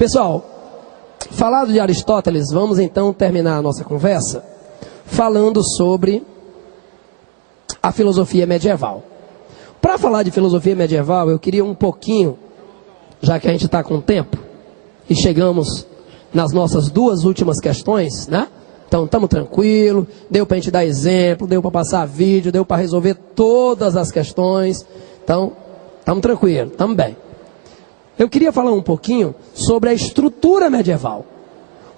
Pessoal, falado de Aristóteles, vamos então terminar a nossa conversa falando sobre a filosofia medieval. Para falar de filosofia medieval, eu queria um pouquinho, já que a gente está com tempo, e chegamos nas nossas duas últimas questões, né? Então, estamos tranquilos, deu para a gente dar exemplo, deu para passar vídeo, deu para resolver todas as questões. Então, estamos tranquilos, estamos bem. Eu queria falar um pouquinho sobre a estrutura medieval.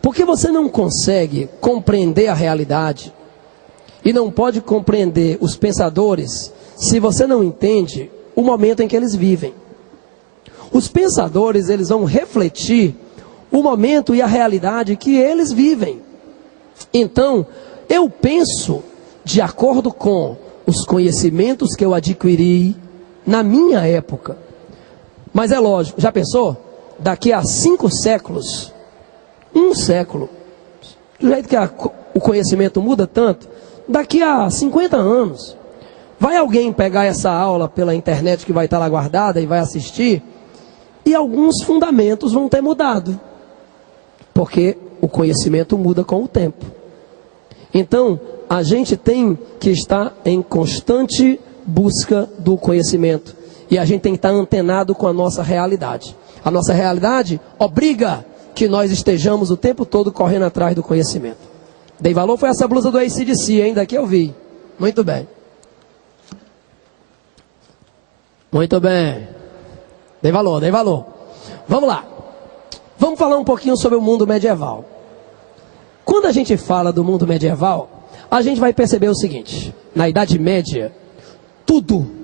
Porque você não consegue compreender a realidade e não pode compreender os pensadores se você não entende o momento em que eles vivem. Os pensadores, eles vão refletir o momento e a realidade que eles vivem. Então, eu penso de acordo com os conhecimentos que eu adquiri na minha época. Mas é lógico, já pensou? Daqui a 5 séculos, um século, do jeito que o conhecimento muda tanto, daqui a 50 anos, vai alguém pegar essa aula pela internet que vai estar lá guardada e vai assistir, e alguns fundamentos vão ter mudado, porque o conhecimento muda com o tempo. Então, a gente tem que estar em constante busca do conhecimento. E a gente tem que estar antenado com a nossa realidade. A nossa realidade obriga que nós estejamos o tempo todo correndo atrás do conhecimento. Dei valor, foi essa blusa do AC/DC, hein? Daqui eu vi. Muito bem. Muito bem. Dei valor, dei valor. Vamos lá. Vamos falar um pouquinho sobre o mundo medieval. Quando a gente fala do mundo medieval, a gente vai perceber o seguinte. Na Idade Média, tudo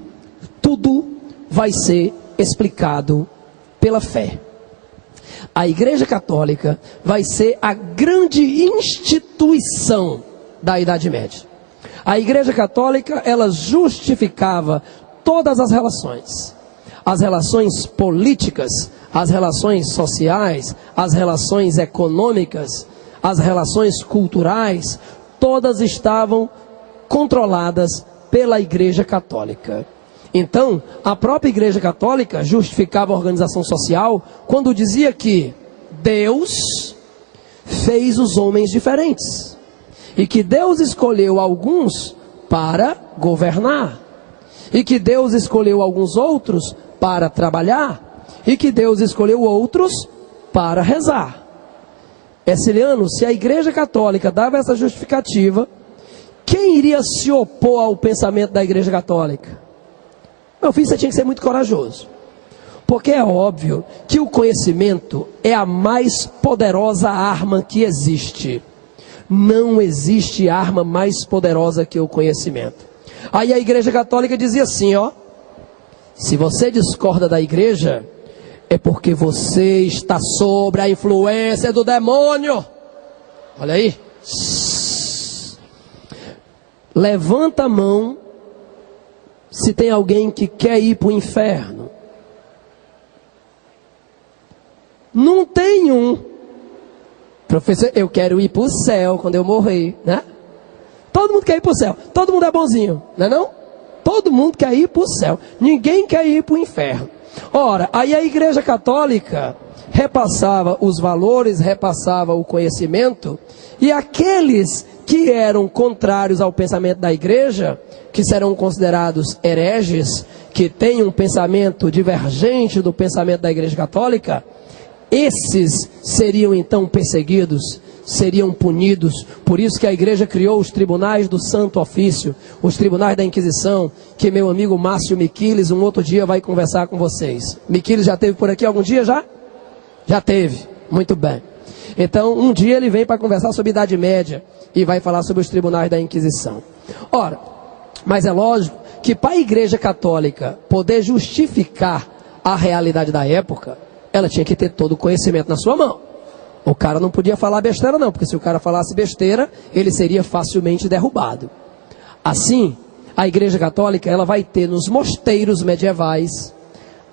vai ser explicado pela fé. A Igreja Católica vai ser a grande instituição da Idade Média. A Igreja Católica, ela justificava todas as relações políticas, as relações sociais, as relações econômicas, as relações culturais, todas estavam controladas pela Igreja Católica. Então, a própria Igreja Católica justificava a organização social quando dizia que Deus fez os homens diferentes e que Deus escolheu alguns para governar e que Deus escolheu alguns outros para trabalhar e que Deus escolheu outros para rezar. Erciliano, se a Igreja Católica dava essa justificativa, quem iria se opor ao pensamento da Igreja Católica? Meu filho, você tinha que ser muito corajoso. Porque é óbvio que o conhecimento é a mais poderosa arma que existe. Não existe arma mais poderosa que o conhecimento. Aí a Igreja Católica dizia assim, ó. Se você discorda da igreja, é porque você está sob a influência do demônio. Olha aí. Levanta a mão se tem alguém que quer ir para o inferno. Não tem um. Professor, eu quero ir para o céu quando eu morrer, né? Todo mundo quer ir para o céu. Todo mundo é bonzinho, não é não? Todo mundo quer ir para o céu. Ninguém quer ir para o inferno. Ora, aí a Igreja Católica repassava os valores, repassava o conhecimento, e aqueles que eram contrários ao pensamento da igreja, que serão considerados hereges, que têm um pensamento divergente do pensamento da Igreja Católica, esses seriam então perseguidos, seriam punidos. Por isso que a igreja criou os tribunais do Santo Ofício, os tribunais da Inquisição, que meu amigo Márcio Miquiles um outro dia vai conversar com vocês. Miquiles já esteve por aqui algum dia já? Já teve, muito bem. Então um dia ele vem para conversar sobre a Idade Média e vai falar sobre os tribunais da Inquisição. Ora, mas é lógico que para a Igreja Católica poder justificar a realidade da época, ela tinha que ter todo o conhecimento na sua mão. O cara não podia falar besteira não, porque se o cara falasse besteira, ele seria facilmente derrubado. Assim, a Igreja Católica, ela vai ter nos mosteiros medievais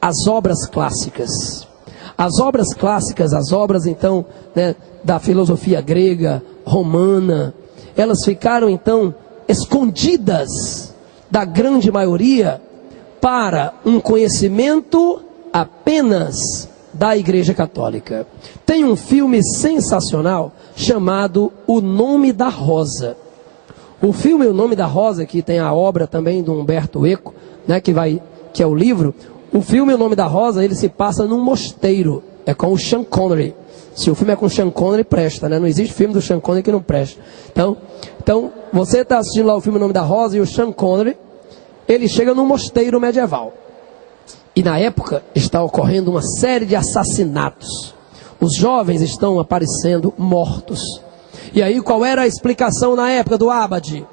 as obras clássicas. As obras clássicas, as obras então, né, da filosofia grega, romana, elas ficaram então escondidas da grande maioria para um conhecimento apenas da Igreja Católica. Tem um filme sensacional chamado O Nome da Rosa. O filme O Nome da Rosa, que tem a obra também do Humberto Eco, né, que é o livro. O filme O Nome da Rosa, ele se passa num mosteiro. É com o Sean Connery. Se o filme é com o Sean Connery, presta, né? Não existe filme do Sean Connery que não presta. Então você está assistindo lá o filme O Nome da Rosa e o Sean Connery, ele chega num mosteiro medieval. E na época está ocorrendo uma série de assassinatos. Os jovens estão aparecendo mortos. E aí qual era a explicação na época do Abade?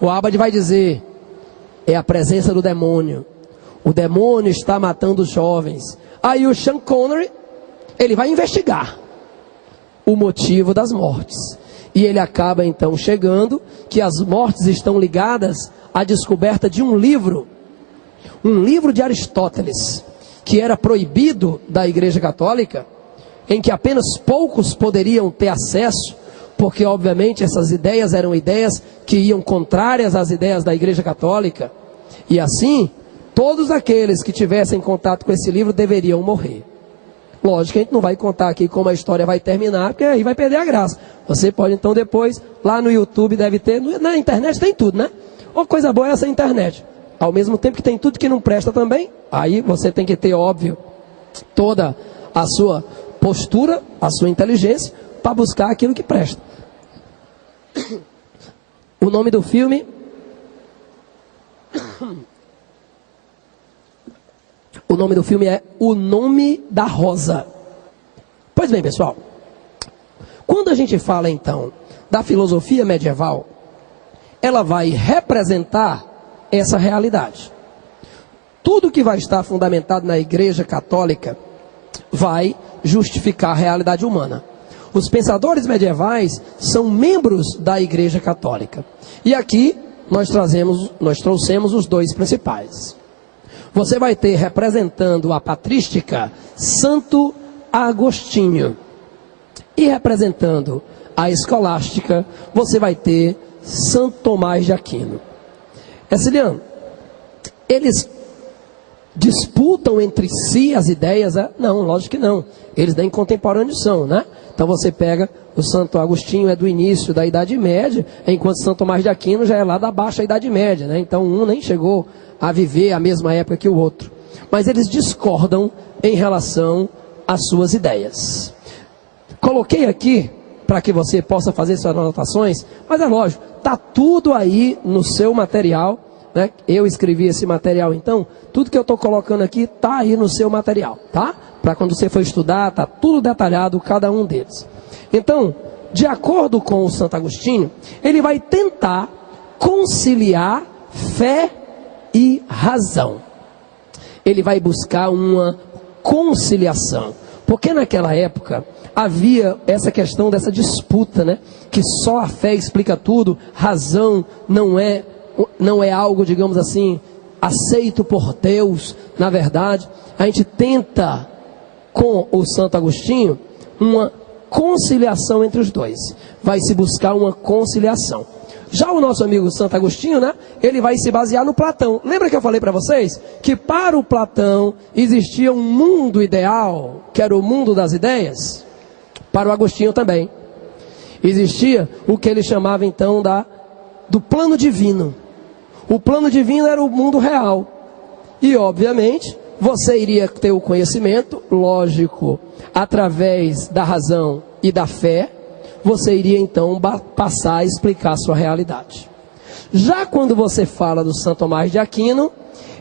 O Abade vai dizer: é a presença do demônio. O demônio está matando os jovens. Aí o Sean Connery, ele vai investigar o motivo das mortes. E ele acaba então chegando que as mortes estão ligadas à descoberta de um livro de Aristóteles, que era proibido da Igreja Católica, em que apenas poucos poderiam ter acesso, porque obviamente essas ideias eram ideias que iam contrárias às ideias da Igreja Católica, e assim, todos aqueles que tivessem contato com esse livro deveriam morrer. Lógico que a gente não vai contar aqui como a história vai terminar, porque aí vai perder a graça. Você pode então depois, lá no YouTube deve ter, na internet tem tudo, né? Uma coisa boa é essa internet. Ao mesmo tempo que tem tudo que não presta também, aí você tem que ter, óbvio, toda a sua postura, a sua inteligência, para buscar aquilo que presta. O nome do filme... O nome do filme é O Nome da Rosa. Pois bem, pessoal, quando a gente fala então da filosofia medieval, ela vai representar essa realidade. Tudo que vai estar fundamentado na Igreja Católica vai justificar a realidade humana. Os pensadores medievais são membros da Igreja Católica. E aqui nós trouxemos os dois principais. Você vai ter, representando a patrística, Santo Agostinho. E representando a escolástica, você vai ter Santo Tomás de Aquino. Ceciliano, eles disputam entre si as ideias? Não, lógico que não. Eles nem contemporâneos são, né? Então você pega o Santo Agostinho, é do início da Idade Média, enquanto Santo Tomás de Aquino já é lá da baixa Idade Média, né? Então um nem chegou a viver a mesma época que o outro. Mas eles discordam em relação às suas ideias. Coloquei aqui para que você possa fazer suas anotações, mas é lógico, está tudo aí no seu material, né? Eu escrevi esse material, então, tudo que eu estou colocando aqui está aí no seu material, tá? Para quando você for estudar, está tudo detalhado, cada um deles. Então, de acordo com o Santo Agostinho, ele vai tentar conciliar fé e razão. Ele vai buscar uma conciliação, porque naquela época havia essa questão dessa disputa, né? Que só a fé explica tudo, razão não é algo, digamos assim, aceito por Deus. Na verdade, a gente tenta, com o Santo Agostinho, uma conciliação entre os dois. Vai se buscar uma conciliação. Já o nosso amigo Santo Agostinho, né? Ele vai se basear no Platão. Lembra que eu falei para vocês que para o Platão existia um mundo ideal, que era o mundo das ideias? Para o Agostinho também existia o que ele chamava então do plano divino. O plano divino era o mundo real. E obviamente você iria ter o conhecimento, lógico, através da razão e da fé. Você iria então passar a explicar a sua realidade. Já quando você fala do Santo Tomás de Aquino,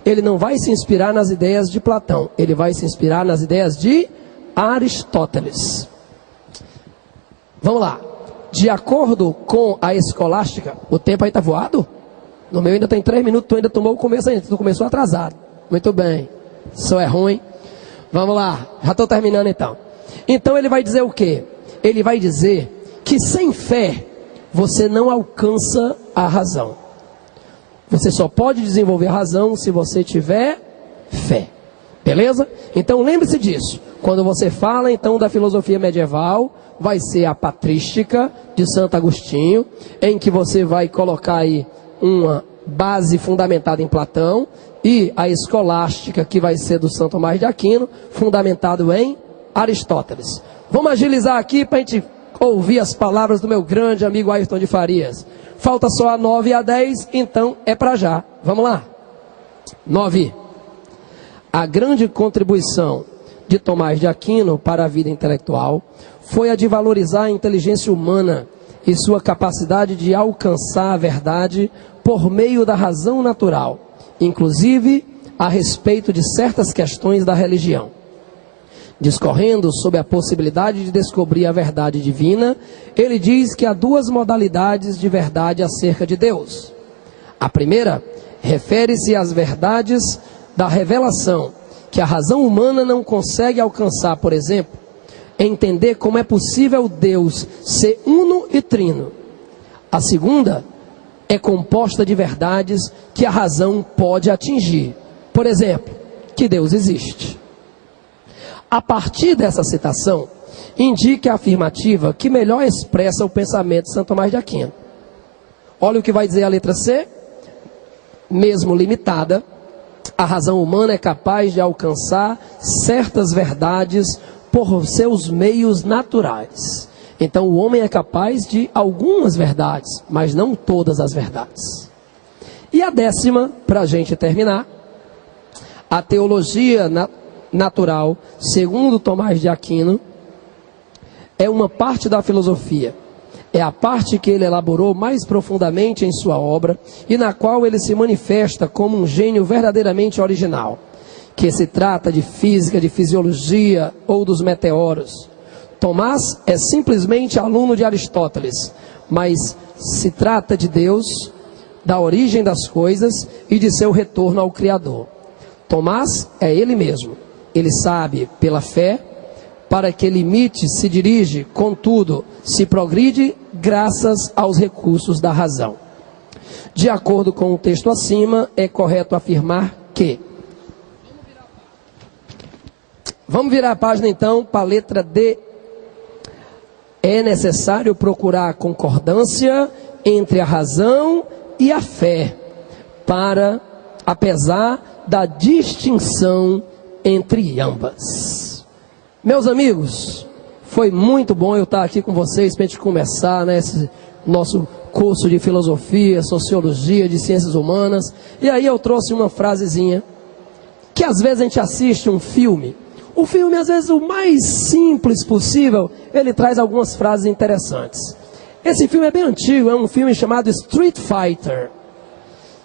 ele não vai se inspirar nas ideias de Platão, ele vai se inspirar nas ideias de Aristóteles. Vamos lá. De acordo com a escolástica, o tempo aí está voado? No meu ainda tem 3 minutos, tu ainda tomou o começo ainda, tu começou atrasado. Muito bem, isso é ruim. Vamos lá, já estou terminando então. Então ele vai dizer o quê? Ele vai dizer que sem fé você não alcança a razão. Você só pode desenvolver a razão se você tiver fé. Beleza? Então lembre-se disso. Quando você fala então da filosofia medieval, vai ser a patrística de Santo Agostinho, em que você vai colocar aí uma base fundamentada em Platão, e a escolástica, que vai ser do Santo Tomás de Aquino, fundamentado em Aristóteles. Vamos agilizar aqui para a gente ouvir as palavras do meu grande amigo Ayrton de Farias. Falta só a 9 e a 10, então é para já. Vamos lá. 9. A grande contribuição de Tomás de Aquino para a vida intelectual foi a de valorizar a inteligência humana e sua capacidade de alcançar a verdade por meio da razão natural, inclusive a respeito de certas questões da religião. Discorrendo sobre a possibilidade de descobrir a verdade divina, ele diz que há duas modalidades de verdade acerca de Deus. A primeira refere-se às verdades da revelação, que a razão humana não consegue alcançar, por exemplo, entender como é possível Deus ser uno e trino. A segunda é composta de verdades que a razão pode atingir. Por exemplo, que Deus existe. A partir dessa citação, indica a afirmativa que melhor expressa o pensamento de Santo Tomás de Aquino. Olha o que vai dizer a letra C. Mesmo limitada, a razão humana é capaz de alcançar certas verdades por seus meios naturais. Então o homem é capaz de algumas verdades, mas não todas as verdades. E a 10ª, para a gente terminar, a teologia natural, segundo Tomás de Aquino, é uma parte da filosofia. É a parte que ele elaborou mais profundamente em sua obra e na qual ele se manifesta como um gênio verdadeiramente original, que se trata de física, de fisiologia ou dos meteoros. Tomás é simplesmente aluno de Aristóteles, mas se trata de Deus, da origem das coisas e de seu retorno ao Criador. Tomás é ele mesmo. Ele sabe pela fé, para que limite se dirige, contudo, se progride graças aos recursos da razão. De acordo com o texto acima, é correto afirmar que... Vamos virar a página então para a letra D. É necessário procurar a concordância entre a razão e a fé, apesar da distinção entre ambas. Meus amigos, foi muito bom eu estar aqui com vocês para a gente começar, né, esse nosso curso de filosofia, sociologia, de ciências humanas. E aí eu trouxe uma frasezinha, que às vezes a gente assiste um filme. O filme, às vezes, o mais simples possível, ele traz algumas frases interessantes. Esse filme é bem antigo, é um filme chamado Street Fighter,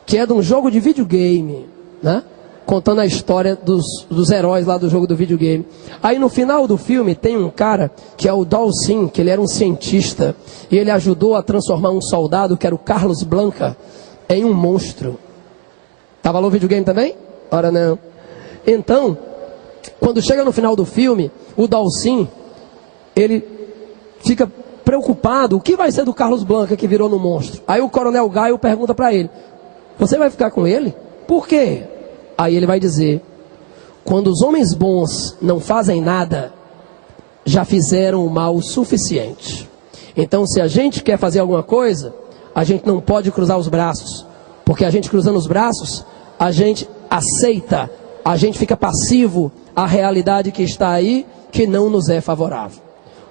que é de um jogo de videogame, né? Contando a história dos heróis lá do jogo do videogame. Aí no final do filme tem um cara que é o Dhalsim, que ele era um cientista, e ele ajudou a transformar um soldado, que era o Carlos Blanca, em um monstro. Tava lá o videogame também? Ora não. Então, quando chega no final do filme, o Dhalsim, ele fica preocupado, o que vai ser do Carlos Blanca que virou no monstro? Aí o Coronel Gaio pergunta para ele, você vai ficar com ele? Por quê? Aí ele vai dizer, quando os homens bons não fazem nada, já fizeram o mal suficiente. Então se a gente quer fazer alguma coisa, a gente não pode cruzar os braços, porque a gente cruzando os braços, a gente aceita, a gente fica passivo à realidade que está aí, que não nos é favorável.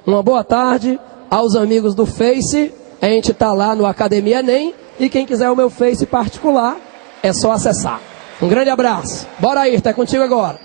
Uma boa tarde aos amigos do Face, a gente está lá no Academia Enem, e quem quiser o meu Face particular, é só acessar. Um grande abraço. Bora aí, tá contigo agora.